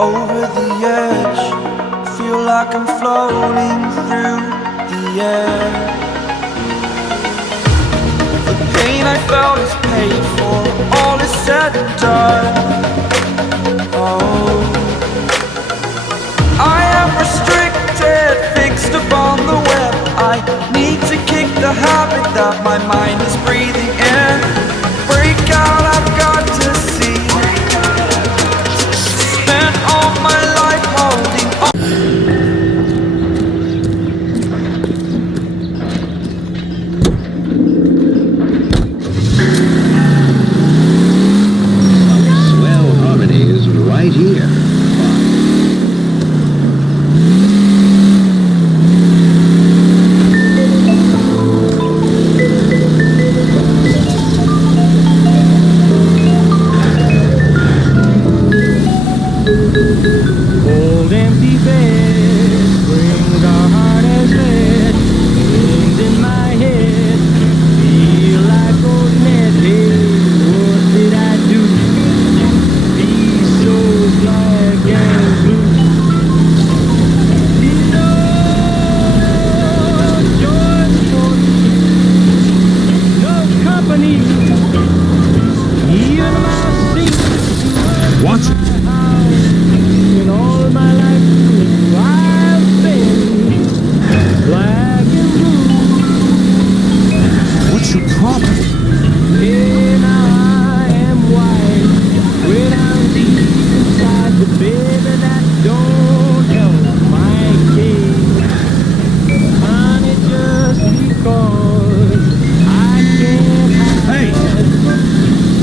Over the edge, feel like I'm floating through the air. The pain I felt is paid for, all is said and done. Oh, I am restricted, fixed upon the web. I need to kick the habit that my mind is breathing in. Break out, I've got to see. Spent all my life holding on. Swell harmonies right here. Old empty bed brings our heart as lead. Things in my head feel like old net. Hey, what did I do? Be so black and blue. No joy for me, no company, even my seat. Watch it. In all of my life through, I've been black and blue. What's your problem? Hey, now I am white when I'm deep inside the baby that don't help my case. Honey, just because I can't hide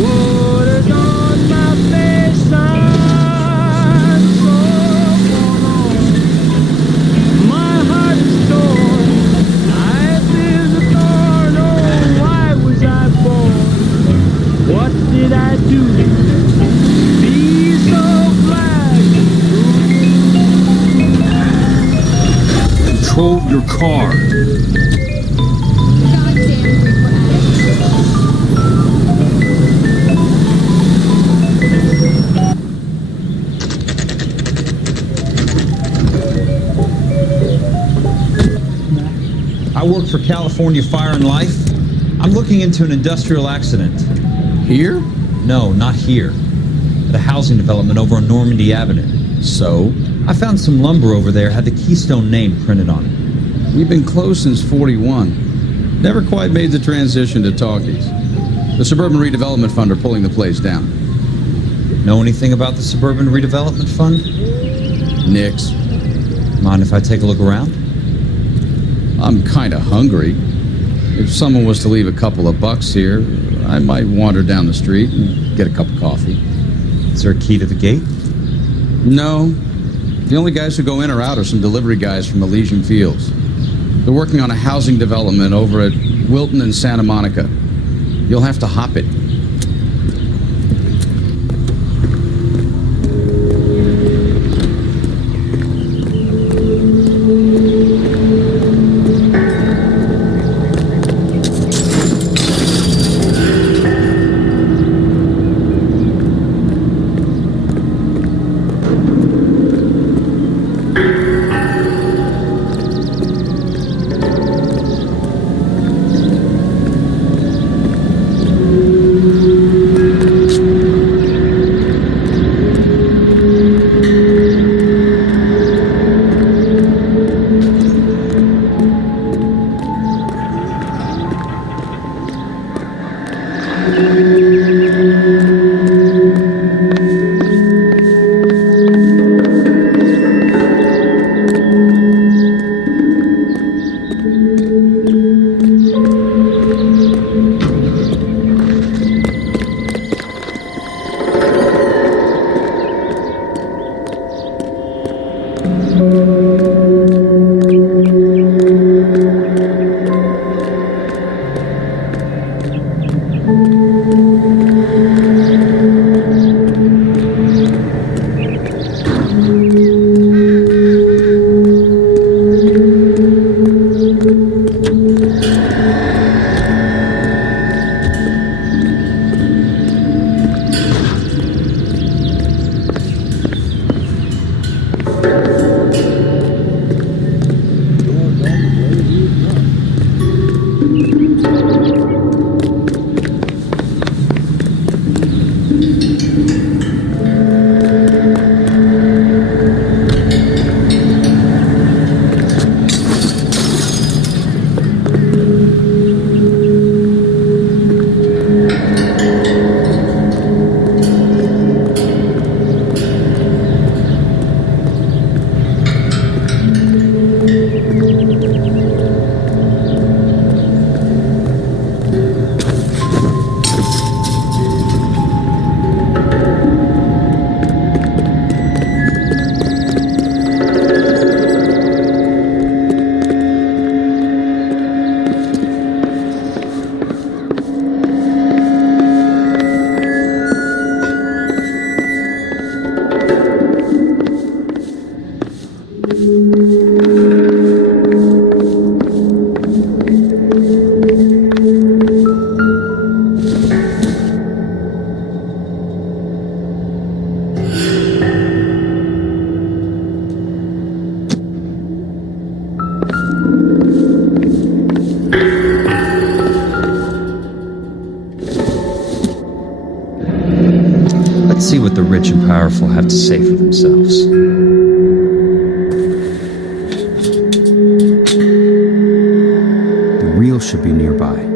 what is on my face. I'm so forlorn. My heart is torn. Life is a thorn. Oh, why was I born? What did I do? Be so black and blue. Control your car. I work for California Fire and Life. I'm looking into an industrial accident. Here? No, not here. At a housing development over on Normandy Avenue. So? I found some lumber over there, had the Keystone name printed on it. We've been closed since 41. Never quite made the transition to talkies. The Suburban Redevelopment Fund are pulling the place down. Know anything about the Suburban Redevelopment Fund? Nix. Mind if I take a look around? I'm kinda hungry. If someone was to leave a couple of bucks here, I might wander down the street and get a cup of coffee. Is there a key to the gate? No. The only guys who go in or out are some delivery guys from Elysian Fields. They're working on a housing development over at Wilton and Santa Monica. You'll have to hop it. Let's see what the rich and powerful have to say for themselves. The real should be nearby.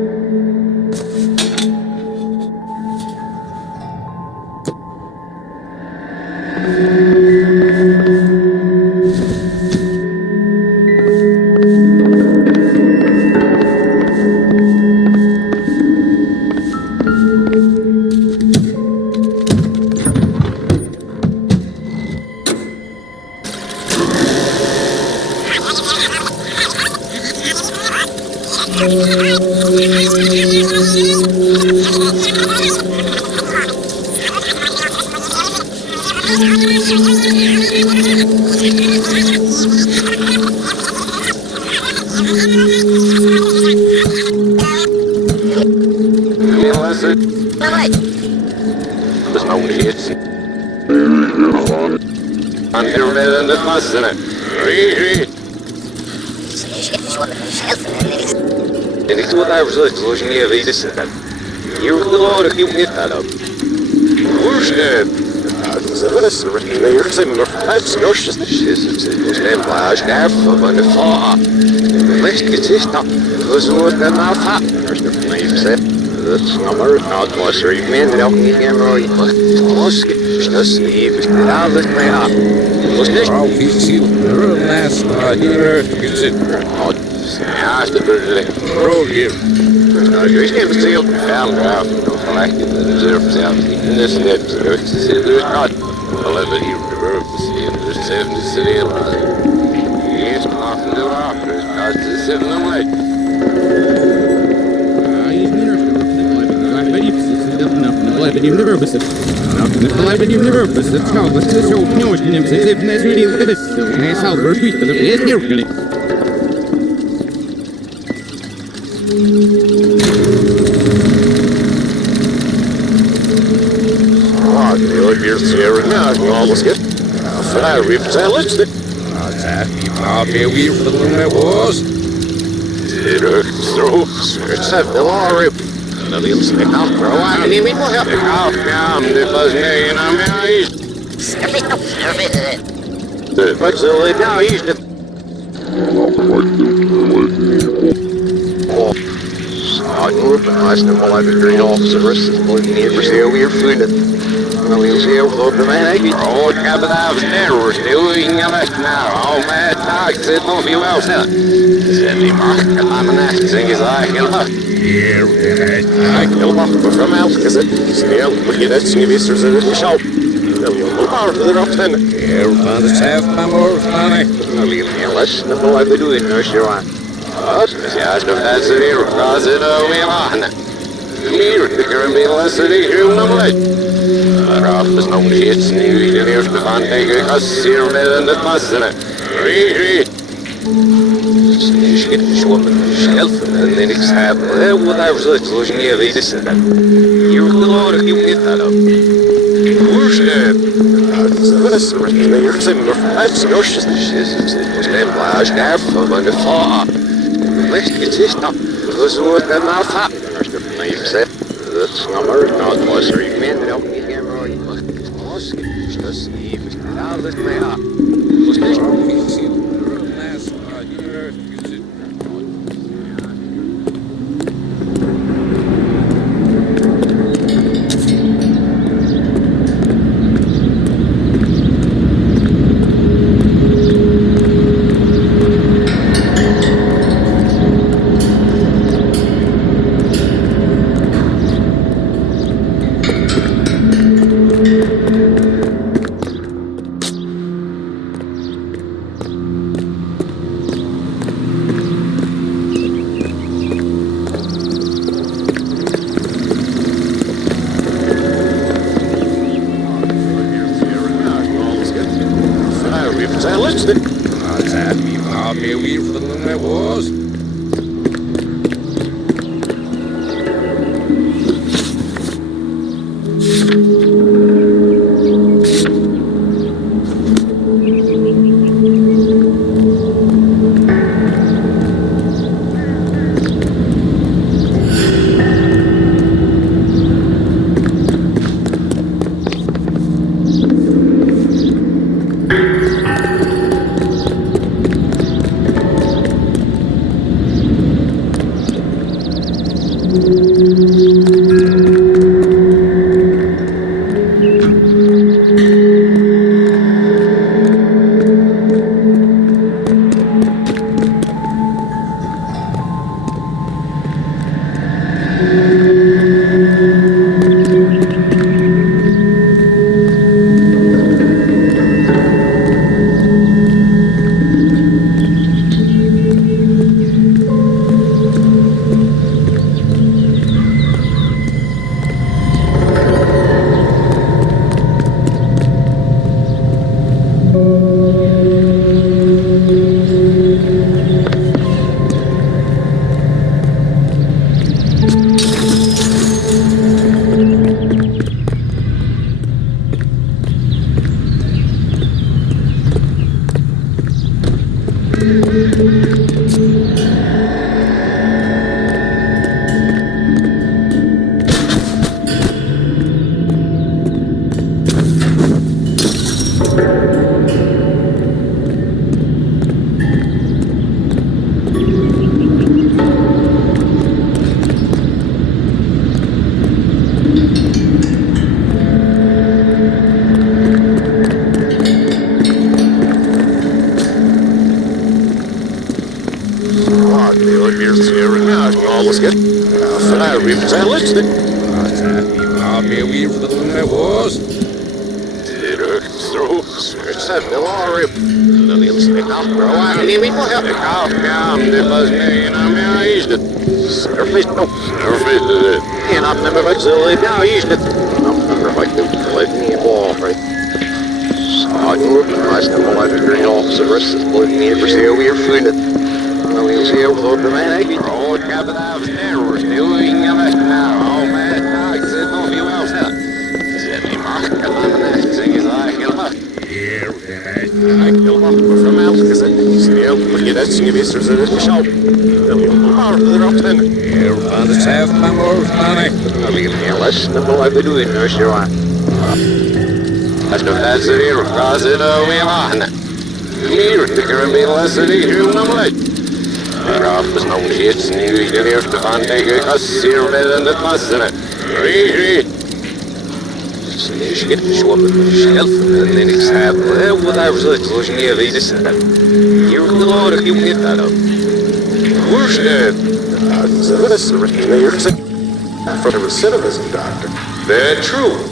They're true.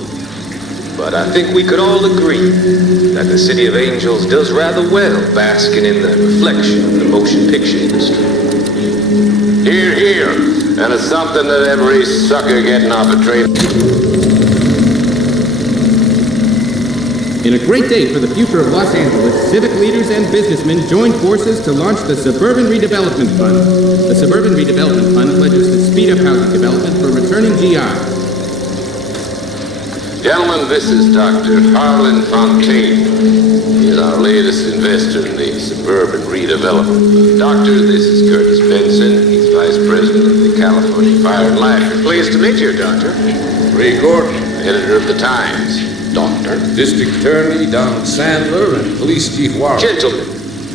But I think we could all agree that the City of Angels does rather well basking in the reflection of the motion picture industry. Hear, hear. And it's something that every sucker getting off a train. In a great day for the future of Los Angeles, civic leaders and businessmen joined forces to launch the Suburban Redevelopment Fund. The Suburban Redevelopment Fund pledges to speed up housing development for returning GI. Gentlemen, this is Dr. Harlan Fontaine. He is our latest investor in the Suburban Redevelopment Fund. Doctor, this is Curtis Benson. He's Vice President of the California Fire and Life. Pleased to meet you, Doctor. Ray Gordon, editor of the Times. Doctor. District Attorney Donald Sandler and Police Chief Warren. Gentlemen,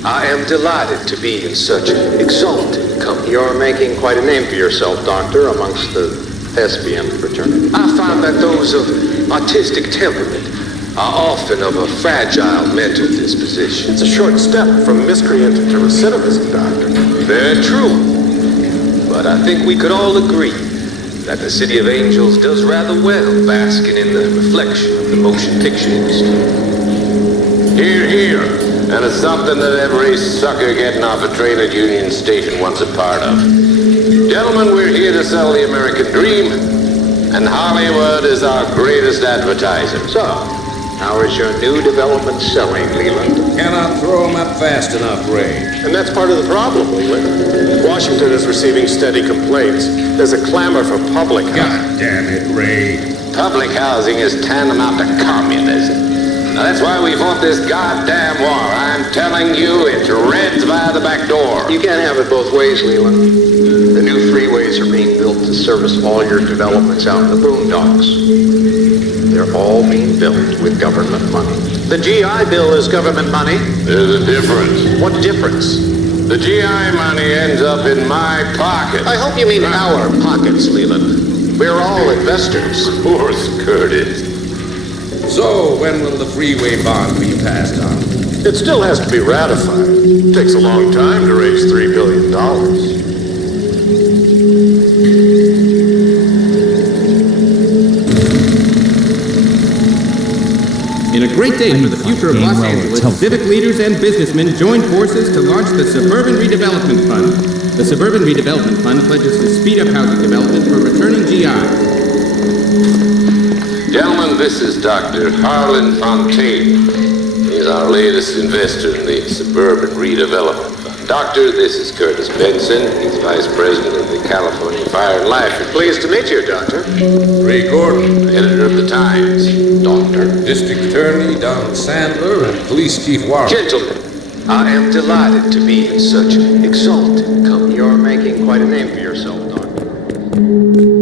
I am delighted to be in such exalted company. You're making quite a name for yourself, Doctor, amongst the thespian fraternity. I find that those of artistic temperament are often of a fragile mental disposition. It's a short step from miscreant to recidivism, Doctor. Very true. But I think we could all agree that the City of Angels does rather well basking in the reflection of the motion picture industry. Hear, hear. And it's something that every sucker getting off a train at Union Station wants a part of. Gentlemen, we're here to sell the American dream, and Hollywood is our greatest advertiser. So, how is your new development selling, Leland? Cannot throw them up fast enough, Ray. And that's part of the problem, Leland. Washington is receiving steady complaints. There's a clamor for public housing. God damn it, Ray. Public housing is tantamount to communism. Now, that's why we fought this goddamn war. I'm telling you, it's Reds via the back door. You can't have it both ways, Leland. The new freeways are being built to service all your developments out in the boondocks. They're all being built with government money. The GI Bill is government money. There's a difference. What difference? The GI money ends up in my pocket. I hope you mean our pockets, Leland. We're all investors. Of course, Curtis. So, when will the freeway bond be passed on? It still has to be ratified. It takes a long time to raise $3 billion. In a great day for the future of Los Angeles, civic leaders and businessmen joined forces to launch the Suburban Redevelopment Fund. The Suburban Redevelopment Fund pledges to speed up housing development for returning GI. Gentlemen, this is Dr. Harlan Fontaine. He's our latest investor in the Suburban Redevelopment Fund. Doctor, this is Curtis Benson. He's Vice President of the California Fire and Life. Pleased to meet you, Doctor. Ray Gordon, editor of the Times. Doctor. District Attorney Donald Sandler and Police Chief Warren. Gentlemen, I am delighted to be in such exalted company. You're making quite a name for yourself, Doctor.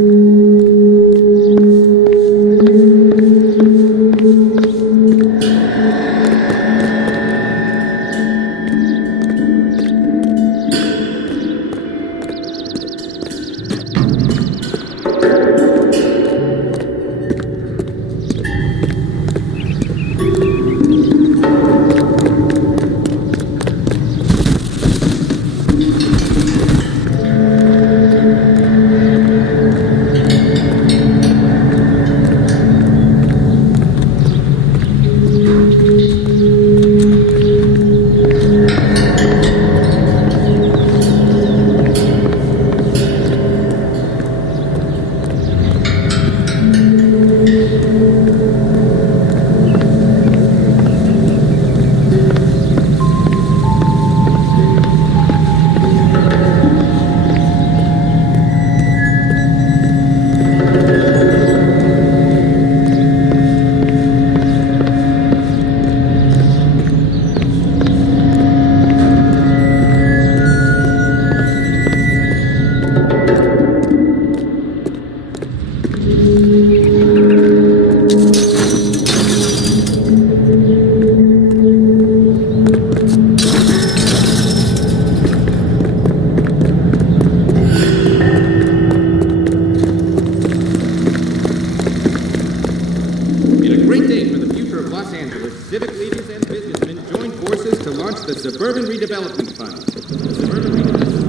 Suburban Redevelopment Fund. The Suburban Redevelopment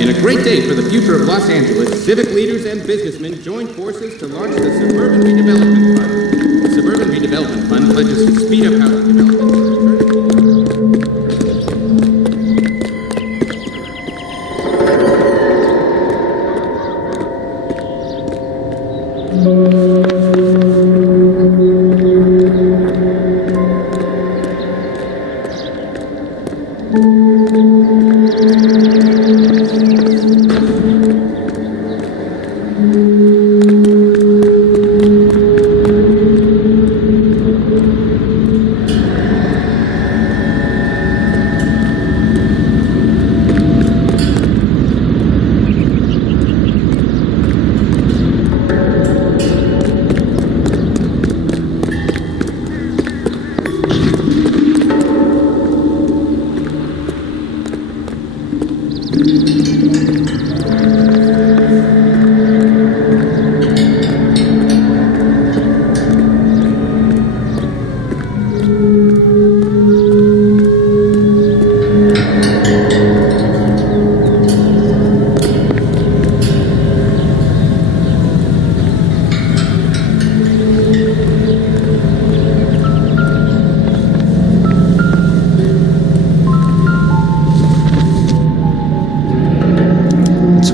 In a great great day for the future of Los Angeles. Civic leaders and businessmen join forces to launch the Suburban Redevelopment Fund. The Suburban Redevelopment Fund pledges to speed up housing development.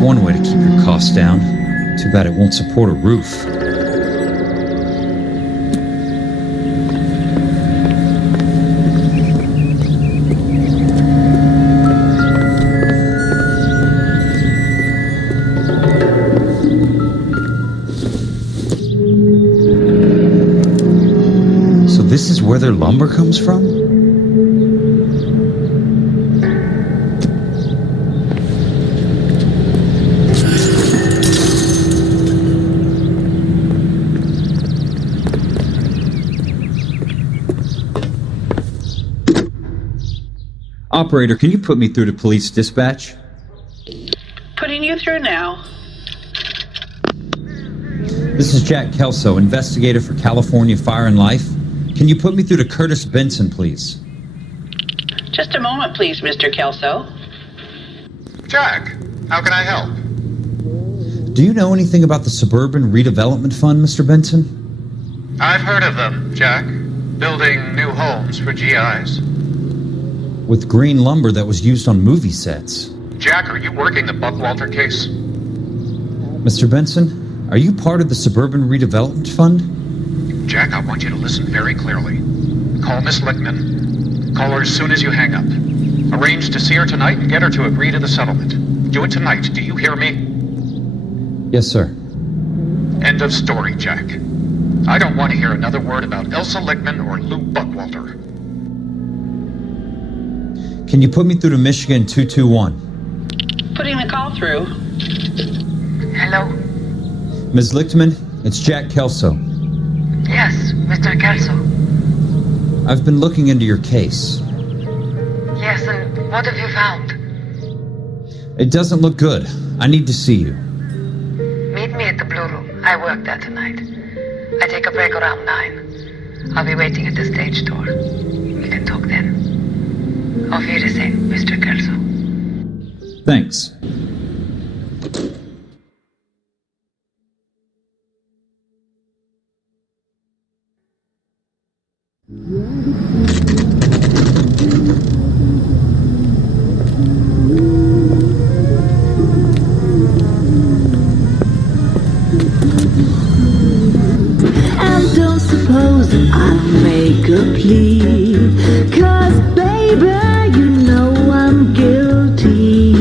One way to keep your costs down. Too bad it won't support a roof. So this is where their lumber comes from? Operator, can you put me through to police dispatch? Putting you through now. This is Jack Kelso, investigator for California Fire and Life. Can you put me through to Curtis Benson, please? Just a moment, please, Mr. Kelso. Jack, how can I help? Do you know anything about the Suburban Redevelopment Fund, Mr. Benson? I've heard of them, Jack. Building new homes for GIs. With green lumber that was used on movie sets. Jack, are you working the Buckwalter case? Mr. Benson, are you part of the Suburban Redevelopment Fund? Jack, I want you to listen very clearly. Call Miss Lichtman. Call her as soon as you hang up. Arrange to see her tonight and get her to agree to the settlement. Do it tonight, do you hear me? Yes, sir. End of story, Jack. I don't want to hear another word about Elsa Lichtman or Lou Buckwalter. Can you put me through to Michigan 221? Putting the call through. Hello? Ms. Lichtman, it's Jack Kelso. Yes, Mr. Kelso. I've been looking into your case. Yes, and what have you found? It doesn't look good. I need to see you. Meet me at the Blue Room. I work there tonight. I take a break around 9. I'll be waiting at the stage door. We can talk then. Auf Wiedersehen, Mr. Kelso. Thanks. And don't suppose that I'll make a plea, 'cause baby, you know I'm guilty.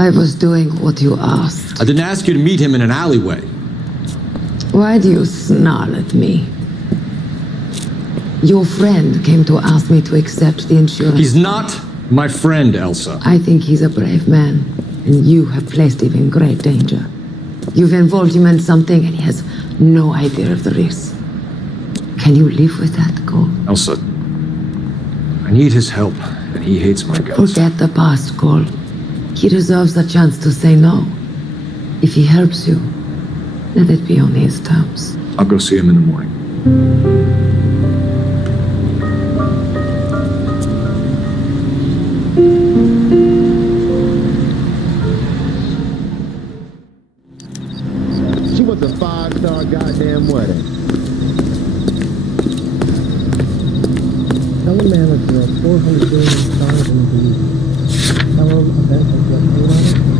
I was doing what you asked. I didn't ask you to meet him in an alleyway. Why do you snarl at me? Your friend came to ask me to accept the insurance. He's not my friend, Elsa. I think he's a brave man, and you have placed him in great danger. You've involved him in something, and he has no idea of the risk. Can you live with that, Cole? Elsa, I need his help, and he hates my guts. Forget the past, Cole. He deserves a chance to say no. If he helps you, let it be on his terms. I'll go see him in the morning. She was a 5-star goddamn wedding. Tell the manager of 400 billion stars in the tell him event has got food on it.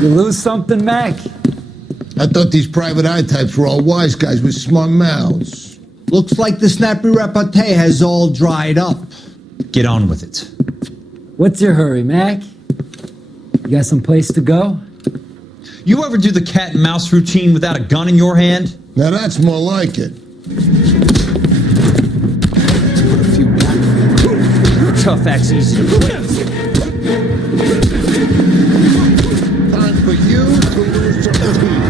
You lose something, Mac? I thought these private eye types were all wise guys with smart mouths. Looks like the snappy repartee has all dried up. Get on with it. What's your hurry, Mac? You got some place to go? You ever do the cat and mouse routine without a gun in your hand? Now that's more like it. Tough act's easy to play. Time for you to lose some teeth.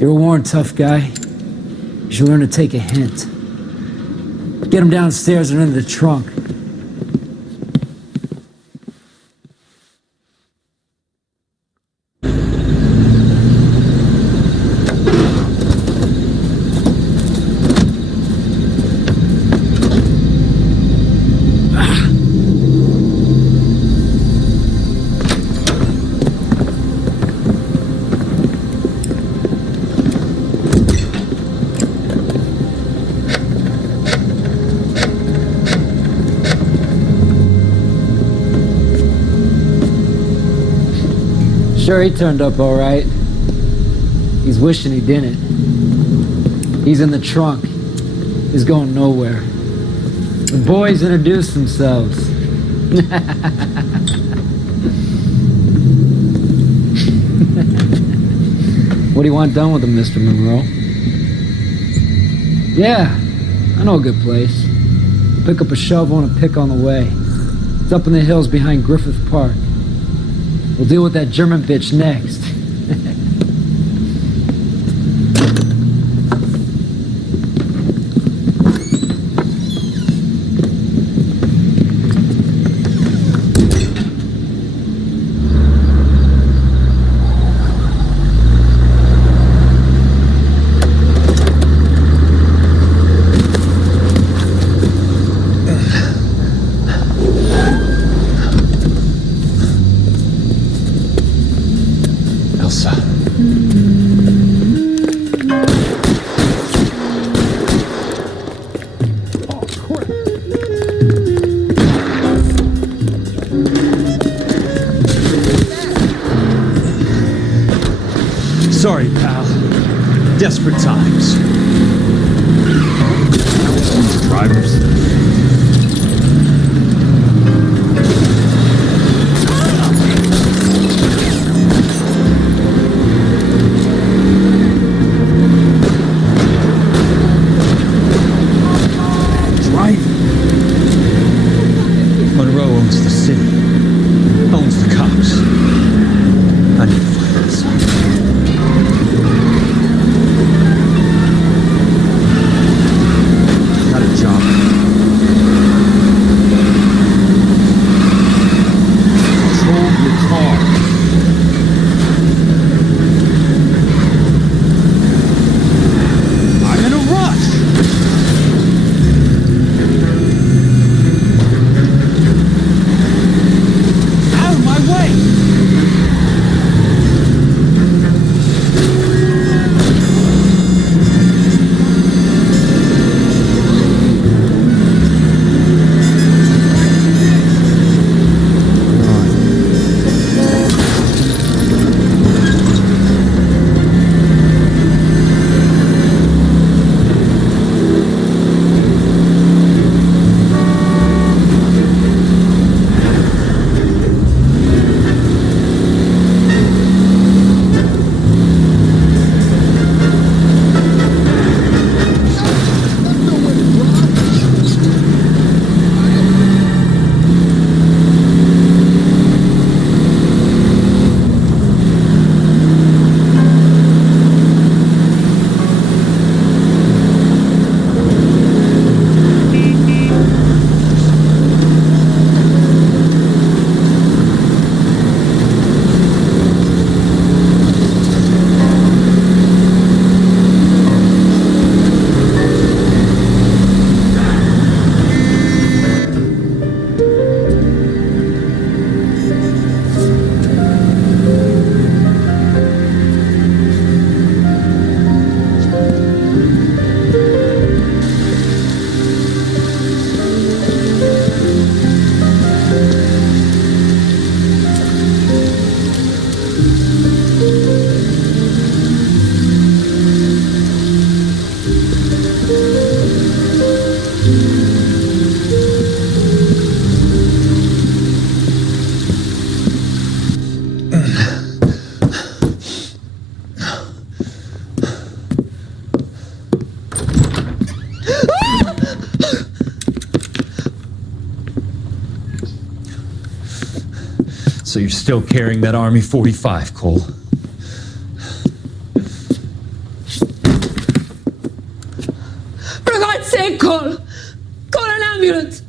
You're a worn, tough guy. You should learn to take a hint. Get him downstairs and into the trunk. Sure, he turned up all right. He's wishing he didn't. He's in the trunk. He's going nowhere. The boys introduced themselves. What do you want done with him, Mr. Monroe? Yeah, I know a good place. Pick up a shovel and a pick on the way. It's up in the hills behind Griffith Park. We'll deal with that German bitch next. Sorry, pal. Desperate times. Drivers. Monroe owns the city. Owns the cops. I need to find this. Got a job. Control your car. I'm in a rush. Out of my way. So you're still carrying that Army 45, Cole? call? Call an ambulance.